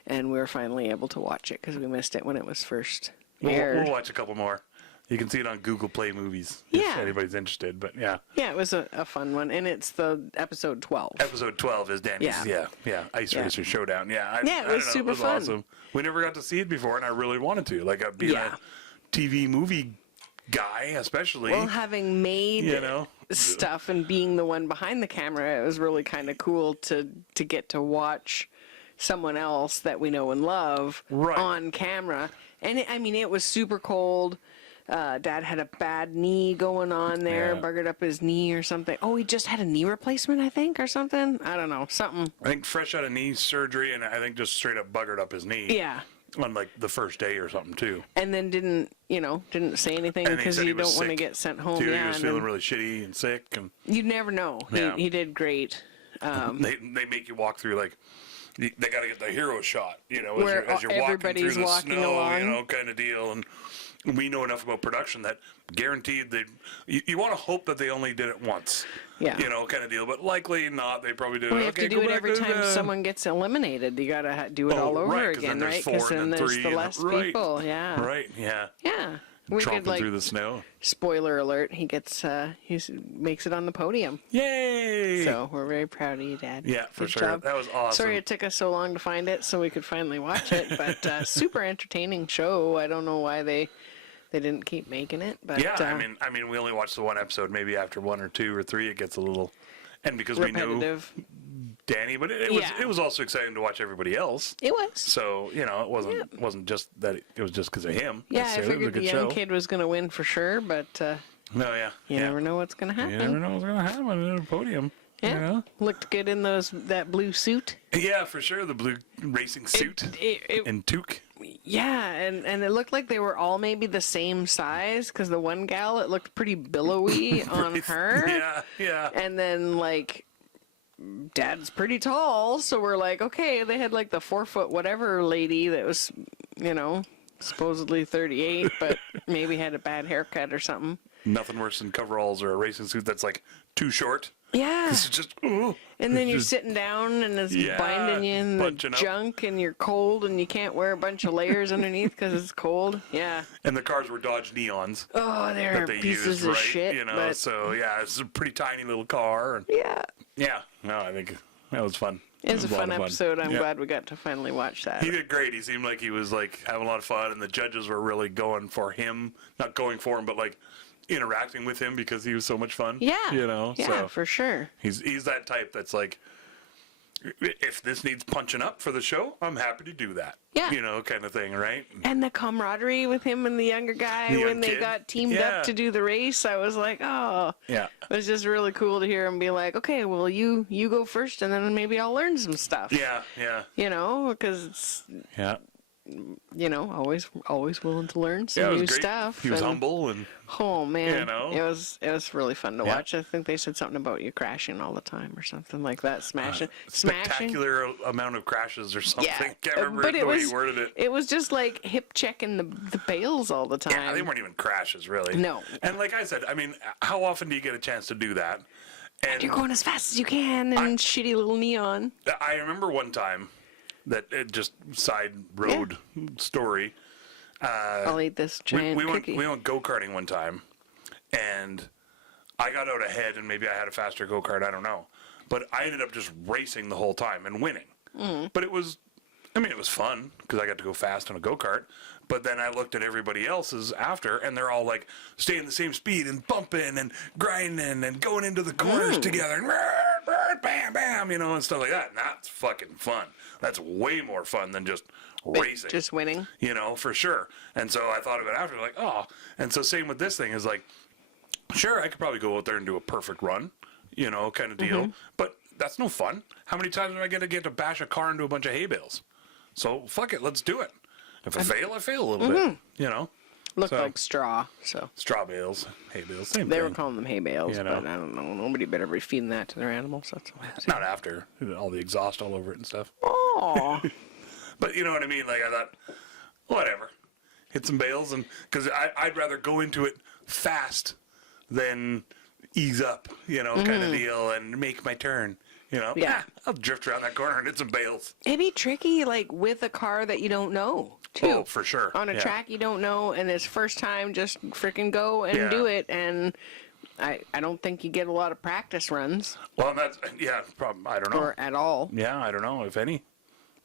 and we were finally able to watch it because we missed it when it was first aired. We'll watch a couple more. You can see it on Google Play Movies if anybody's interested. But yeah, it was a fun one, and it's the episode 12. Episode 12 is Danny's. Yeah. Ice Racer Showdown. Yeah, it was super fun. Awesome. We never got to see it before, and I really wanted to. Like being a TV movie guy, especially. Well, having made stuff and being the one behind the camera, it was really kind of cool to get to watch someone else that we know and love on camera. And it was super cold. Dad had a bad knee going on there, buggered up his knee or something. Oh, he just had a knee replacement, I think, or something. I don't know, something. I think fresh out of knee surgery, and I think just straight up buggered up his knee. Yeah. On like the first day or something too. And then didn't say anything because you don't want to get sent home. Too. He was feeling really shitty and sick, and you never know. He did great. They make you walk through like they got to get the hero shot, as you're walking through the snow, along. Kind of deal. And we know enough about production that guaranteed you want to hope that they only did it once. Yeah. Kind of deal, but likely not. They probably did Well, it. you have to do it every time someone gets eliminated. You got to do it all over again, right? Because then there's the less people. Yeah. Right. Yeah. Yeah. We could through the snow. Spoiler alert: he makes it on the podium. Yay! So we're very proud of you, Dad. Yeah, for Good sure. job. That was awesome. Sorry it took us so long to find it, so we could finally watch it. But super entertaining show. I don't know why they didn't keep making it. But yeah, I mean, we only watched the one episode. Maybe after 1 or 2 or 3, it gets a little, and because repetitive. We know Danny, but it was also exciting to watch everybody else. It was. So it wasn't just that it was just because of him. Yeah, I figured the young kid was going to win for sure, but you never know what's going to happen. You never know what's going to happen on a podium. Yeah, looked good in that blue suit. Yeah, for sure, the blue racing suit and toque. Yeah, and it looked like they were all maybe the same size because the one gal, it looked pretty billowy on her. Yeah. And then like Dad's pretty tall, so we're like, okay, they had like the 4 foot whatever lady that was, supposedly 38, but maybe had a bad haircut or something. Nothing worse than coveralls or a racing suit that's like too short. Yeah. It's just, and then you're sitting down and it's binding you in the junk and you're cold and you can't wear a bunch of layers underneath because it's cold. Yeah. And the cars were Dodge Neons. Oh, they're pieces of shit. So yeah, it's a pretty tiny little car. And yeah. No, I think that was fun. It was a fun episode. I'm glad we got to finally watch that. He did great. He seemed like he was like having a lot of fun, and the judges were really going for him. Not going for him, but like interacting with him because he was so much fun. Yeah. Yeah, so for sure. He's that type that's like, if this needs punching up for the show, I'm happy to do that. Yeah. Kind of thing, right? And the camaraderie with him and the younger guy when they got teamed up to do the race, I was like, oh. Yeah. It was just really cool to hear him be like, okay, well, you go first, and then maybe I'll learn some stuff. Yeah. Because it's... Yeah. Always willing to learn some new stuff. He was humble and. Oh man, it was really fun to watch. I think they said something about you crashing all the time or something like that, smashing. Spectacular amount of crashes or something. Yeah, Can't remember the way he worded it. It was just like hip checking the bales all the time. Yeah, they weren't even crashes really. No. And like I said, I mean, how often do you get a chance to do that? And you're going as fast as you can and shitty little neon. I remember one time that just side road story. I'll eat this giant cookie. We went go-karting one time, and I got out ahead, and maybe I had a faster go-kart, I don't know. But I ended up just racing the whole time and winning. But it was fun, because I got to go fast on a go-kart. But then I looked at everybody else's after, and they're all like staying the same speed and bumping and grinding and going into the corners together and bam, bam, and stuff like that. And that's fucking fun. That's way more fun than just racing. Just winning. You know, for sure. And so I thought of it after, like, oh. And so same with this thing is like, sure, I could probably go out there and do a perfect run, you know, kind of deal. But that's no fun. How many times am I going to get to bash a car into a bunch of hay bales? So fuck it, let's do it. If I fail, I fail a little bit, you know. Looked like straw, so. Straw bales, hay bales, same They thing. were calling them hay bales, You know. but I don't know. Nobody better be feeding that to their animals. That's all I'm saying. Not after all the exhaust all over it and stuff. Oh, But you know what I mean? Like I thought, whatever, hit some bales, and because I'd rather go into it fast than ease up, you know, kind of deal, and make my turn. You know, Yeah. I'll drift around that corner and hit some bales. it'd be tricky, like with a car that you don't know, too. Oh, for sure. On a track you don't know, and it's first time, just freaking go and Yeah. do it. And I don't think you get a lot of practice runs Well, that's problem. I don't know. or at all. Yeah, I don't know if any.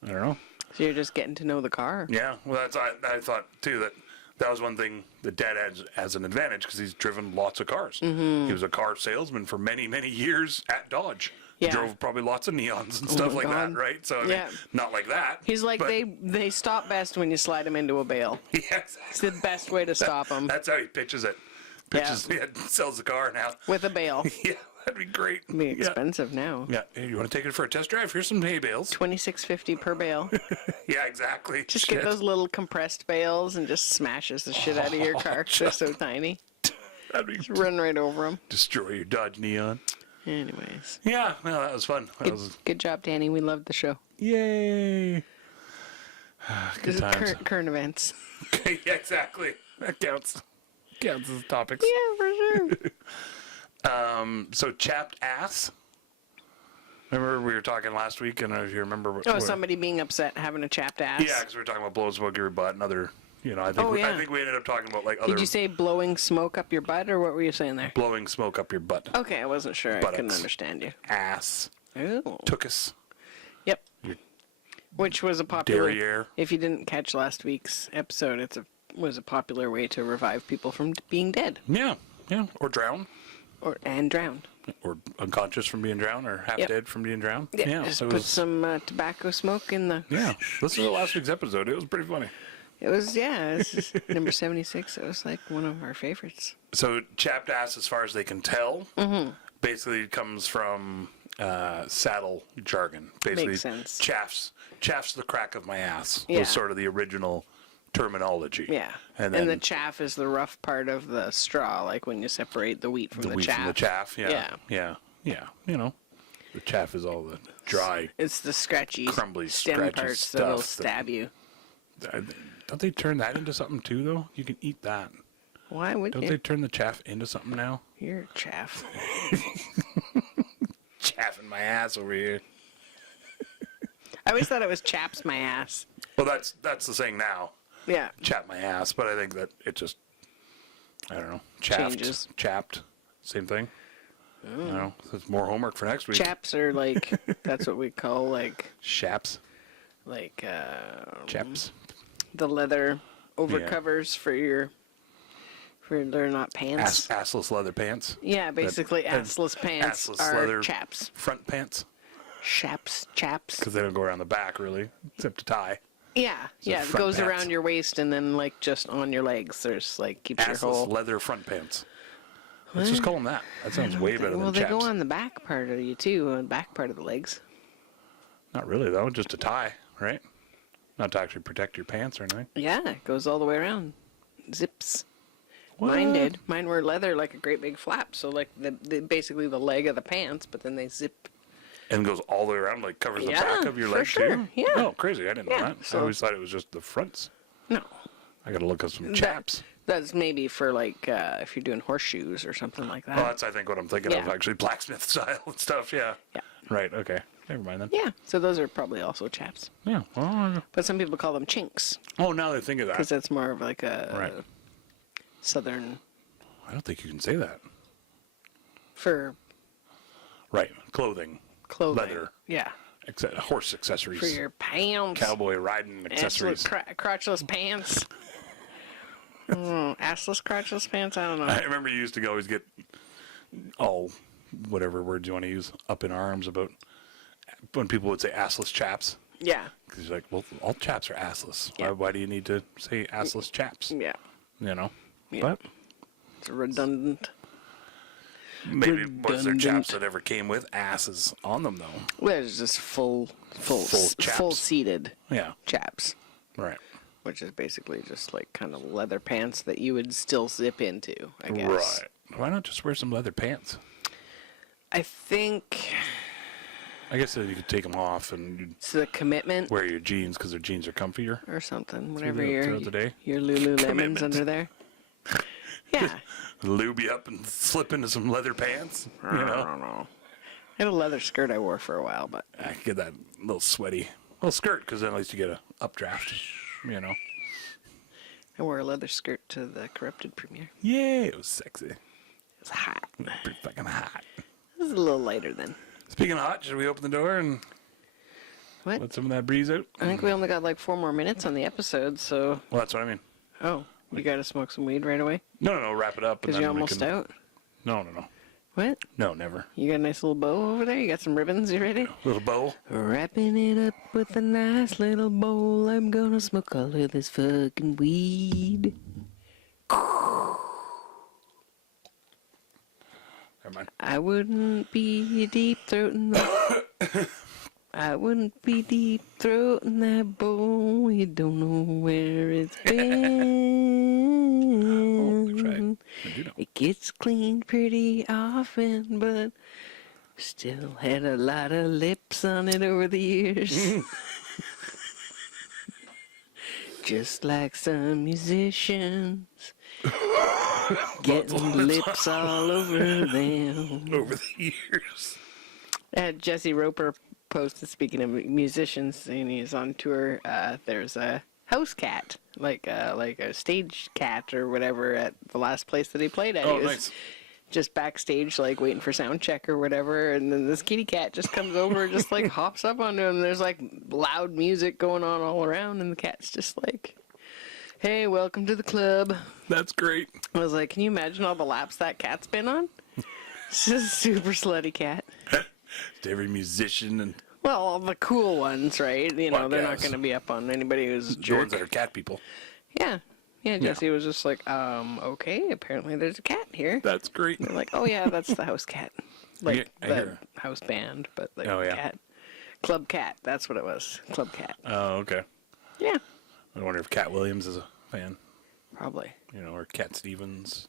I don't know. So you're just getting to know the car. Yeah, well, I thought too that was one thing that Dad has an advantage because he's driven lots of cars. He was a car salesman for many years at Dodge. Yeah. Drove probably lots of neons and stuff my like God. that, right? So I mean, Yeah. not like that. He's like, but- they stop best when you slide them into a bale. Yeah, It's exactly. the best way to stop them, That's how he pitches it. Sells the car now. with a bale. Yeah, that'd be great. It'd be expensive now. Yeah. Hey, you want to take it for a test drive? Here's some hay bales. $26.50 per bale. Yeah, exactly. Just Shit. get those little compressed bales and just smashes the shit out of your car 'cause they're so tiny. That'd be Run right over them. destroy your Dodge Neon. Anyways. Yeah, no, that was fun. That was Good job, Danny. We loved the show. yay. This Good is times. current events. Yeah, exactly. That counts. Counts as topics. Yeah, for sure. So chapped ass. Remember we were talking last week, and if you remember what. Oh, somebody being upset having a chapped ass. Yeah, because we were talking about blowing smoke up your butt and other. You know, I think Oh, I yeah. think we ended up talking about like other Did you say blowing smoke up your butt, or what were you saying there? blowing smoke up your butt, Okay, I wasn't sure. I couldn't Buttocks. understand you. ass, Ooh. tuchus, Yep. Which was a popular. derriere. If you didn't catch last week's episode, was a popular way to revive people from being dead Yeah, or drown, and drowned. or unconscious from being drowned, or half Yep. dead from being drowned. Just it put was. some tobacco smoke in the. Yeah, listen to last week's episode. It was pretty funny. It was this is number 76. It was like one of our favorites. So chapped ass, as far as they can tell, basically comes from saddle jargon. Basically, Makes sense. chaffs the crack of my ass Yeah. was sort of the original terminology. Yeah, and and, then the chaff is the rough part of the straw, like when you separate the wheat from the the wheat chaff. from the chaff. Yeah. Yeah. You know, the chaff is all the dry. It's the scratchy, Crumbly, stem scratchy parts that'll stuff that- stab you. Don't they turn that into something too, though? You can eat that. Why would Don't you? they turn the chaff into something now? You're chaff. Chaffing my ass over here. I always thought it was chaps my ass. Well, that's the saying now. Yeah. Chap my ass, but I think that it just, I don't know, chaffed, Changes. chapped, same thing. I don't know. So it's more homework for next week. Chaps are like, that's what we call Chaps, chaps. the leather overcovers for they're not pants. Assless leather pants. Yeah, basically That- assless pants assless are leather chaps. Front pants, Chaps. because they don't go around the back really, except to tie. Yeah, yeah. It front goes pants. around your waist and then like just on your legs. There's like keeps your Assless whole. leather front pants. Let's just call them that. That sounds way better Well, than they chaps. go on the back part of you too, on the back part of the legs. Not really though, just a tie, right? Not to actually protect your pants or anything. Yeah, it goes all the way around. Zips. What? Mine did. Mine were leather, like a great big flap. So like basically the leg of the pants, but then they zip. And goes all the way around, like covers the Yeah, back of your for leg sure, too? yeah. Oh, crazy. I didn't know Yeah, that. I so- always thought it was just the fronts. No. I gotta look up some chaps. That's maybe for like if you're doing horseshoes or something like that. Well, that's I think what I'm thinking of, Yeah. actually blacksmith style and stuff, yeah. Yeah. Right, okay. Never mind then. Yeah, so those are probably also chaps. Yeah. Well, But some people call them chinks oh, now that I think of because that. that's more of like a Right. southern I don't think you can say that. for Right. Clothing. clothing. Leather. Yeah, Horse accessories. for your pants. Cowboy riding accessories. Crotchless pants. Assless crotchless pants. I don't know. I remember you used to always get whatever words you want to use up in arms about when people would say assless chaps. Yeah. Because he's like, well, all chaps are assless. Yeah. Why do you need to say assless chaps? Yeah. You know? Yeah. But It's redundant. maybe was there chaps that ever came with asses on them, though? Well, it's just full chaps. seated Yeah. chaps, Right. which is basically just like kind of leather pants that you would still zip into, I guess. Right. Why not just wear some leather pants? I think I guess you could take them off and you'd it's the commitment wear your jeans because their jeans are comfier. or something. Whatever throughout the day. your Lululemons Commitment. under there. Yeah. Lube you up and slip into some leather pants. You I know? don't know. I had a leather skirt I wore for a while, but I could get that little sweaty little skirt because then at least you get a updraft. You know? I wore a leather skirt to the Corrupted premiere. Yeah, it was sexy. It was hot. Pretty fucking hot. It was a little lighter then. Speaking of hot, should we open the door and What? let some of that breeze out? I think we only got like 4 more minutes on the episode, so... Well, that's what I mean. Oh, you gotta smoke some weed right away? No, wrap it up. Because you're almost out? No. What? No, never. You got a nice little bow over there? You got some ribbons? You ready? Little bow. Wrapping it up with a nice little bowl. I'm gonna smoke all of this fucking weed. Never mind. I wouldn't be deep throating the... I wouldn't be deep throating that bowl. You don't know where it's been. That's right. I do know. It gets cleaned pretty often, but still had a lot of lips on it over the years. Just like some musicians. Getting lips all over them. Over the years. Jesse Roper posted, speaking of musicians, and he's on tour. There's a house cat, like a stage cat or whatever, at the last place that he played at. Oh, he was nice. just backstage, like waiting for sound check or whatever, and then this kitty cat just comes over and just like hops up onto him. There's like loud music going on all around, and the cat's just like, "Hey, welcome to the club." That's great. I was like, can you imagine all the laps that cat's been on? It's just a super slutty cat. To every musician and Well, all the cool ones, right? You know, Well, they're not yes. going to be up on anybody who's a the jerk. ones that are cat people. Yeah. Yeah, Jesse was just like, okay, apparently there's a cat here. That's great. They're like, oh yeah, that's the house cat. Like Yeah, I the hear. house band, but like Oh, yeah. cat. Club Cat, that's what it was. Club Cat. Oh, okay. Yeah, I wonder if Cat Williams is a fan. probably. You know, or Cat Stevens.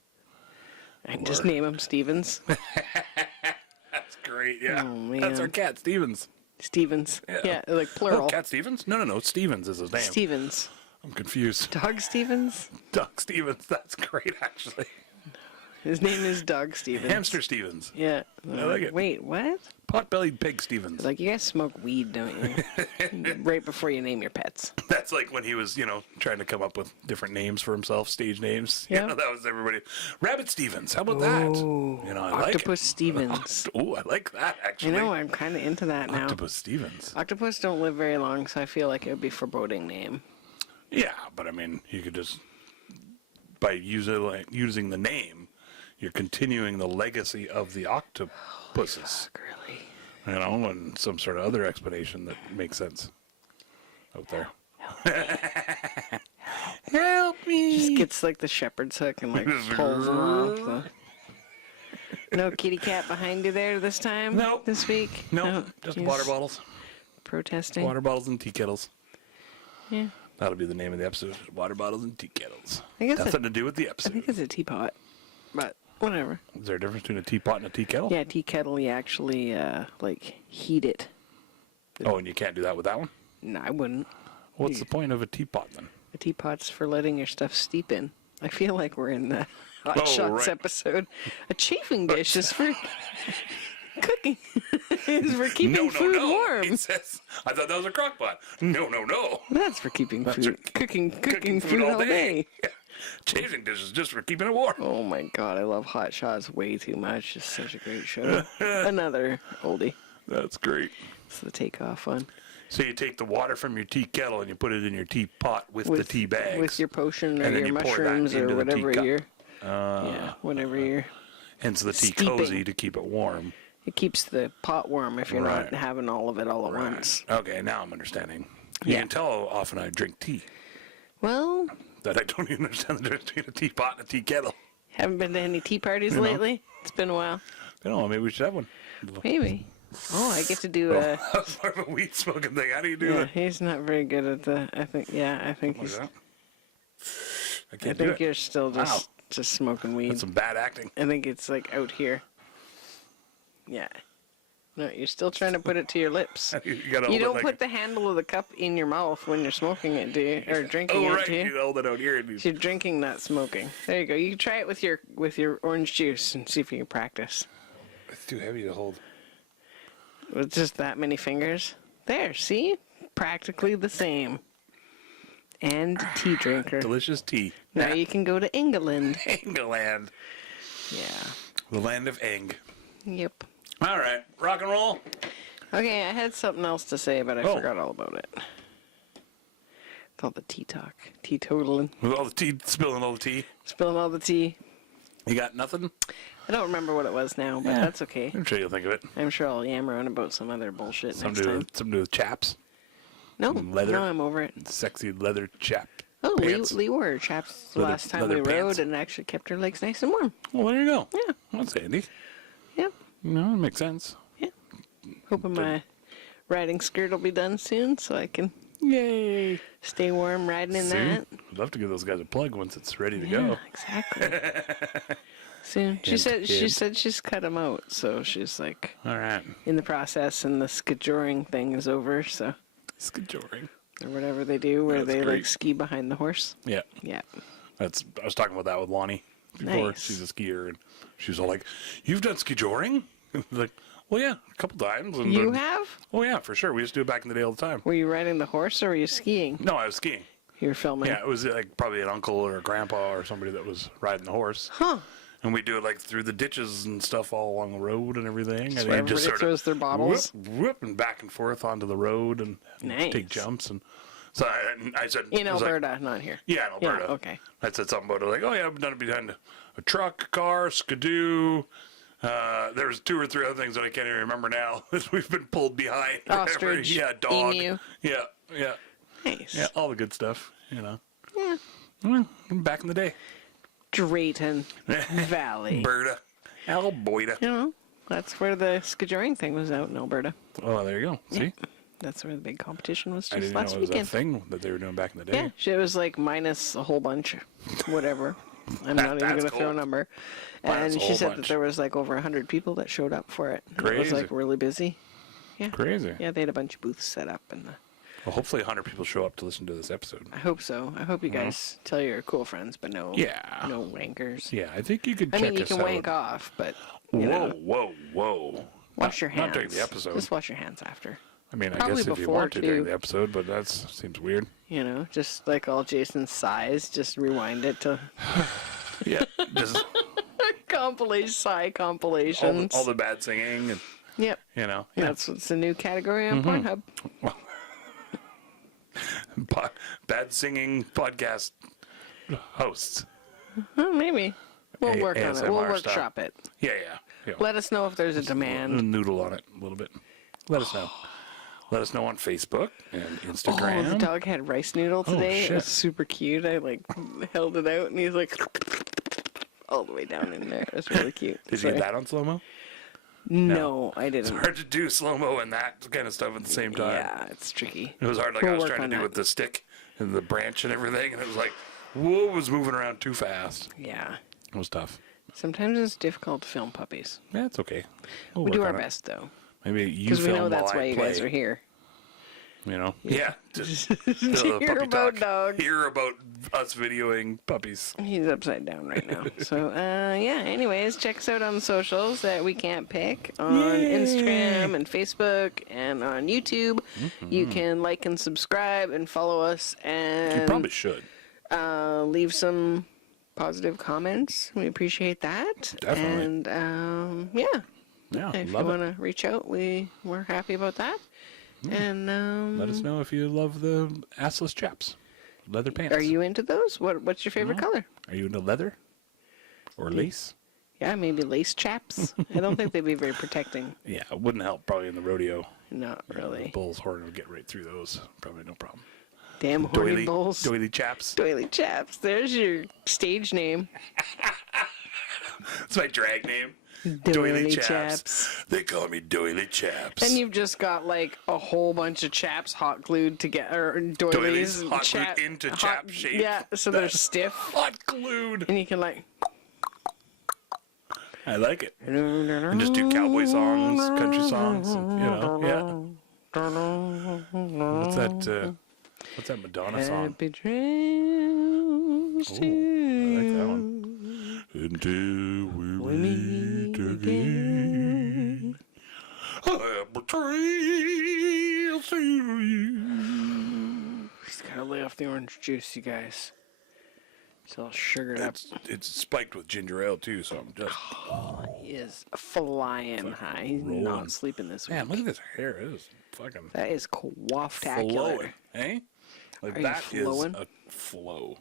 I can just name him Stevens. That's great, yeah. Oh, man. That's our cat, Stevens. Stevens. Yeah. Yeah, like plural. Oh, Cat Stevens? No. Stevens is his name. Stevens. I'm confused. Dog Stevens? Doug Stevens. That's great, actually. His name is Doug Stevens. Hamster Stevens. Yeah. I like it. Wait, what? Pot-bellied pig Stevens. Like, you guys smoke weed, don't you? Right before you name your pets. That's like when he was, trying to come up with different names for himself, stage names. Yeah. That was everybody. Rabbit Stevens. How about that? Oh, I like it. Octopus Stevens. Oh, I like that, I actually. know, I'm kind of into that now. Octopus Stevens. Octopus don't live very long, so I feel like it would be a foreboding name. Yeah, but I mean, you could just, by using the name, you're continuing the legacy of the octopuses. Fuck, really? And some sort of other explanation that makes sense out there. Help me! Just gets like the shepherd's hook and like pulls them off. So. No kitty cat behind you there this time? Nope. This week? No, just he's water bottles. Protesting? Water bottles and tea kettles. Yeah. That'll be the name of the episode. Water bottles and tea kettles. I guess Nothing to do with the I episode. think it's a teapot. But whatever. Is there a difference between a teapot and a tea kettle? Yeah, tea kettle, you actually like heat it. Oh, and you can't do that with that one? No, I wouldn't. What's the point of a teapot then? A teapot's for letting your stuff steep in. I feel like we're in the Hot Oh, Shots right. episode. A chafing dish is for cooking. It's for keeping food warm. It says, I thought that was a crock pot. No. That's for keeping That's food. for Cooking food all day. Chafing dish is just for keeping it warm. Oh my god, I love Hot Shots way too much. It's such a great show. Another oldie. That's great. It's the takeoff one. So you take the water from your tea kettle and you put it in your teapot with the tea bags. With your potion or And then your you pour that mushrooms or into the whatever teacup. you're. Yeah, whatever you're. Hence the tea steeping. cozy to keep it warm. It keeps the pot warm if you're Right. not having all of it all at once. Okay, now I'm understanding. You Yeah. can tell how often I drink tea. Well, That I don't even understand the difference between a teapot and a tea kettle. haven't been to any tea parties You know. lately? It's been a while. I don't know, maybe we should have one. Maybe. Oh, I get to do a... That's more of a weed smoking thing. How do you do Yeah, that? he's not very good at the... I think Like he's... that? I I can't do think it. you're still just smoking weed. That's some bad acting. I think it's like out here. Yeah. No, you're still trying to put it to your lips. You gotta You hold it don't like, put the handle of the cup in your mouth when you're smoking it, do you? Or drinking oh, it, right. do you? You hold it out here. And you... So you're drinking, not smoking. There you go. You can try it with your orange juice and see if you can practice. It's too heavy to hold. With just that many fingers. There, see? Practically the same. And tea drinker. Delicious tea. Now you can go to England. England. Yeah. The land of Eng. Yep. All right. Rock and roll. Okay, I had something else to say, but I Oh. forgot all about it. It's all the tea talk. Teetotaling. With all the tea, spilling all the tea. Spilling all the tea. You got nothing? I don't remember what it was now, but Yeah. that's okay. I'm sure you'll think of it. I'm sure I'll yammer on about some other bullshit next time. Something to do with chaps. No, leather. no, I'm over it. Sexy leather chap. Oh, pants. Lee wore her chaps the Leather- last time leather we pants. rode and actually kept her legs nice and warm. Well, there you go. Yeah. That's handy. Yep. No, it makes sense. Yeah. Hoping my riding skirt will be done soon so I can Yay. stay warm riding in See? that. I'd love to give those guys a plug once it's ready to Yeah, go. exactly. Soon. She Hint. said she's cut them out, so she's like All right. in the process, and the skijoring thing is over. So Skijoring. or whatever they do, where That's they great. like ski behind the horse. Yeah. Yeah. I was talking about that with Lonnie before. Nice. She's a skier, and she was all like, "You've done skijoring?" Like, well, yeah, a couple times. And You have? Oh yeah, for sure. We used to do it back in the day all the time. Were you riding the horse or were you skiing? No, I was skiing. You were filming. Yeah, it was like probably an uncle or a grandpa or somebody that was riding the horse. Huh. And we do it like through the ditches and stuff all along the road and everything. And where you just everybody sort of throws their bottles? whoop, and back and forth onto the road and Nice. take jumps. And so I said, In I was like, Alberta, not here. yeah, in Alberta. Yeah, okay. I said something about it like, oh yeah, I've done it behind a truck, car, skidoo. There's 2 or 3 other things that I can't even remember now that we've been pulled behind. Ostrich, Yeah, dog. emu. Yeah. Nice. Yeah, all the good stuff, you know. Yeah. Well, back in the day. Drayton Valley. Alberta. Alberta. You know, that's where the skijoring thing was out in Alberta. Oh, there you go. See? That's where the big competition was I just didn't know last it was weekend. a thing that they were doing back in the day. Yeah, it was like minus a whole bunch, whatever. I'm not even That's going to throw a cool. number. Minus And a she whole said bunch. that there was like over 100 people that showed up for it. It was Crazy. like really busy. Yeah. Crazy. Yeah, they had a bunch of booths set up, and Well, hopefully 100 people show up to listen to this episode. I hope so. I hope you guys tell your cool friends, but no, Yeah. no wankers. Yeah, I think you could I check mean, you us can out. wank off, but Whoa, you know, whoa. wash your hands. Not during the episode. Just wash your hands after. I mean, I probably guess if you before, want to during too. the episode, but that seems weird. You know, just like all Jason's sighs, just rewind it to Yeah, just sigh compilations. all the bad singing and, Yep. you know. That's what's the new category on Pornhub. Bad singing podcast hosts. Well, maybe. We'll work on it. We'll ASMR workshop it. Yeah. Let us know if there's a demand. Noodle on it a little bit. Let us know. Let us know on Facebook and Instagram. Oh, the dog had rice noodle today. It was shit. super cute. I like held it out and he's like all the way down in there. It was really cute. Did you get that on slow-mo? No, I didn't. It's hard to do slow-mo and that kind of stuff at the same time. Yeah, it's tricky. It was hard. Like We'll I was work trying on to do that. with the stick and the branch and everything, and it was like, whoa, it was moving around too fast. Yeah. It was tough. Sometimes it's difficult to film puppies. Yeah, it's okay. We We'll do work our on it. best though, Maybe you because we film know that's while why I you play, guys are here. You know? Yeah. Just Hear puppy about talk. dogs. Hear about us videoing puppies. He's upside down right now. So, yeah, anyways, check us out on the socials that we can't pick on Instagram and Facebook and on YouTube. You can like and subscribe and follow us You and probably should. leave some positive comments. We appreciate that. Definitely. And, yeah, Yeah, if you love want it. to reach out, we're happy about that. And Let us know if you love the assless chaps. Leather pants. are you into those? What's your favorite color? Are you into leather? Or lace? Yeah, maybe lace chaps. I don't think they'd be very protecting. Yeah, it wouldn't help probably in the rodeo. Not The really. bull's horn will get right through those. Probably no problem. Damn horny bulls. Doily chaps. Doily chaps. There's your stage name. That's my drag name. Doily chaps. They call me Doily Chaps. And you've just got like a whole bunch of chaps hot glued together, or doilies hot glued into chap shape. Yeah, so they're stiff, hot glued. and you can like. I like it. And just do cowboy songs, country songs, yeah. What's that Madonna song? Happy trails to I like that one. Until we meet again. Happy trails to you. Just gotta lay off the orange juice, you guys. It's all sugared up. It's spiked with ginger ale too, so I'm just. He is flying high. He's rolling. not sleeping this week. Man, look at this hair. It is fucking That is quafftacular. flowing, eh? Like Are you that is flowing? a flow.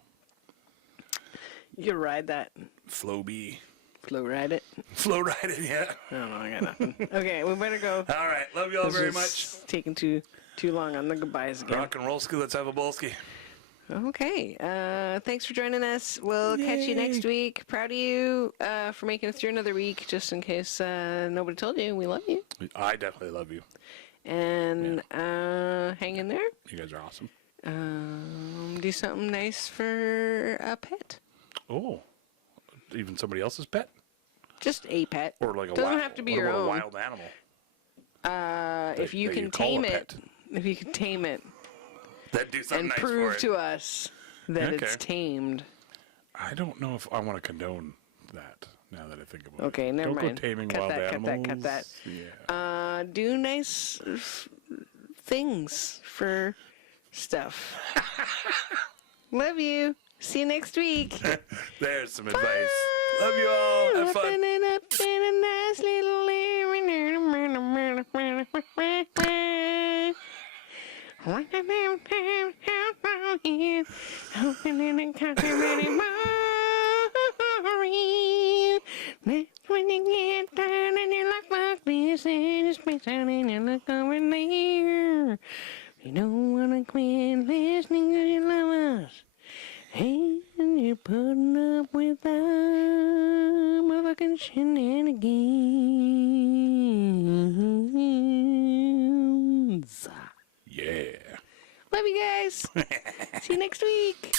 You can ride that. Flow bee. Flow ride it. Flow riding, yeah. I don't know. I got nothing. Okay, we better go. All right, love you all very much. It's taking too long on the goodbyes again. Rock and roll ski. Let's have a bolski. Okay. Thanks for joining us. We'll catch you next week. Proud of you for making it through another week. Just in case nobody told you, we love you. I definitely love you. And hang in there. You guys are awesome. Do something nice for a pet. Oh, even somebody else's pet, Just a pet. or like a Doesn't wild, have to be what your about own. a wild animal. If you that can you call tame a it, pet. if you can tame it That do something and nice prove for it. to us that Okay. it's tamed. I don't know if I want to condone that. Now that I think about it. Okay, never don't mind. Go taming Cut wild that, cut animals. that, cut that. Yeah. Do nice things for stuff. Love you. See you next week. There's some advice. Love you all. Have fun. Open it up in a nice little Opening and contemplating that's when you get down and you like this and it's space out and you look over there. You don't wanna quit listening 'cause you love us. And you're putting up with our motherfucking shenanigans. Yeah. Love you guys. See you next week.